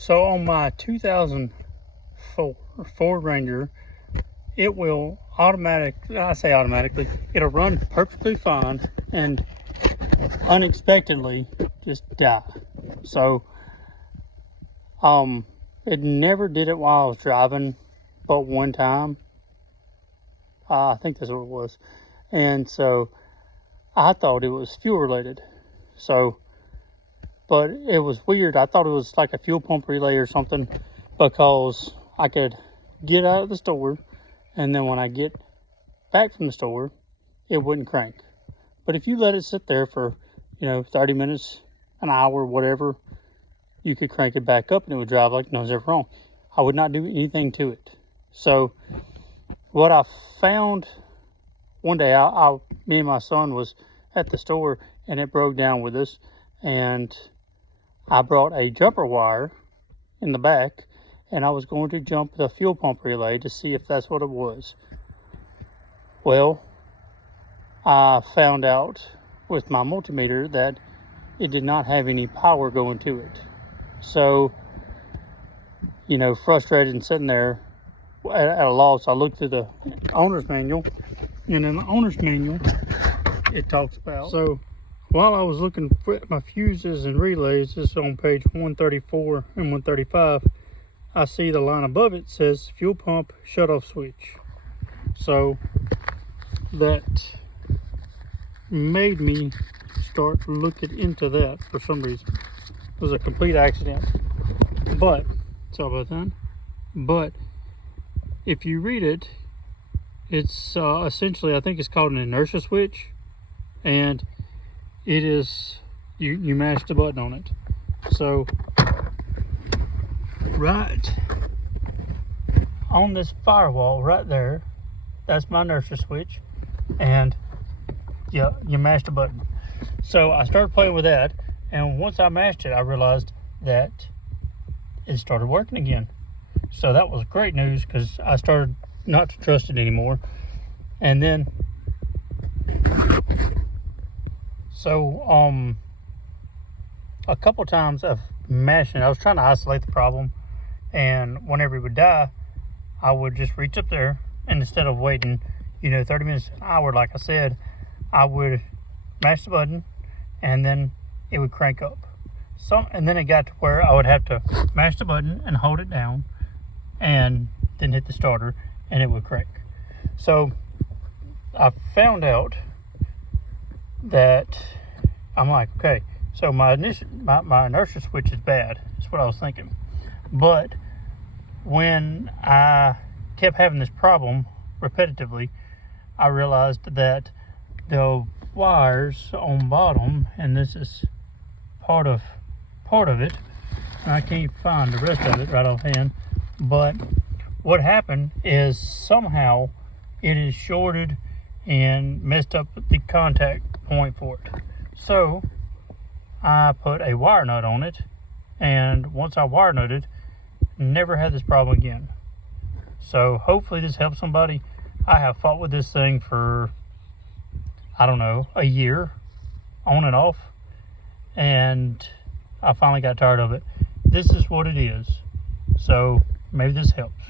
So on my 2004 Ford Ranger, it will automatically, it'll run perfectly fine and unexpectedly just die. So it never did it while I was driving but one time. I think that's what it was. And so I thought it was fuel related. So, but it was weird. I thought it was like a fuel pump relay or something, because I could get out of the store, and then when I get back from the store, it wouldn't crank. But if you let it sit there for, 30 minutes, an hour, whatever, you could crank it back up and it would drive like nothing's ever wrong. I would not do anything to it. So what I found one day, me and my son was at the store and it broke down with us, and I brought a jumper wire in the back, and I was going to jump the fuel pump relay to see if that's what it was. Well, I found out with my multimeter that it did not have any power going to it. So, frustrated and sitting there at a loss, I looked through the owner's manual, and in the owner's manual, it talks about. So, while I was looking for my fuses and relays, this is on page 134 and 135, I see the line above it says fuel pump shutoff switch. So that made me start looking into that for some reason. It was a complete accident, but it's all about that. But if you read it, it's essentially, I think it's called an inertia switch, and it is, you mash the button on it. So right on this firewall right there, that's my inertia switch, and yeah, you mash the button. So I started playing with that, and once I mashed it, I realized that it started working again. So that was great news, because I started not to trust it anymore. And then a couple times of mashing, I was trying to isolate the problem, and whenever it would die, I would just reach up there, and instead of waiting 30 minutes, an hour like I said, I would mash the button, and then it would crank up. And then it got to where I would have to mash the button and hold it down, and then hit the starter, and it would crank. So I found out that I'm like, okay, so my inertia switch is bad. That's what I was thinking. But when I kept having this problem repetitively, I realized that the wires on bottom, and this is part of it, and I can't find the rest of it right offhand, but what happened is somehow it is shorted and messed up the contact point for it. So I put a wire nut on it, and once I wire nutted, never had this problem again. So hopefully this helps somebody. I have fought with this thing for, I don't know, a year on and off, and I finally got tired of it. This is what it is, so maybe this helps.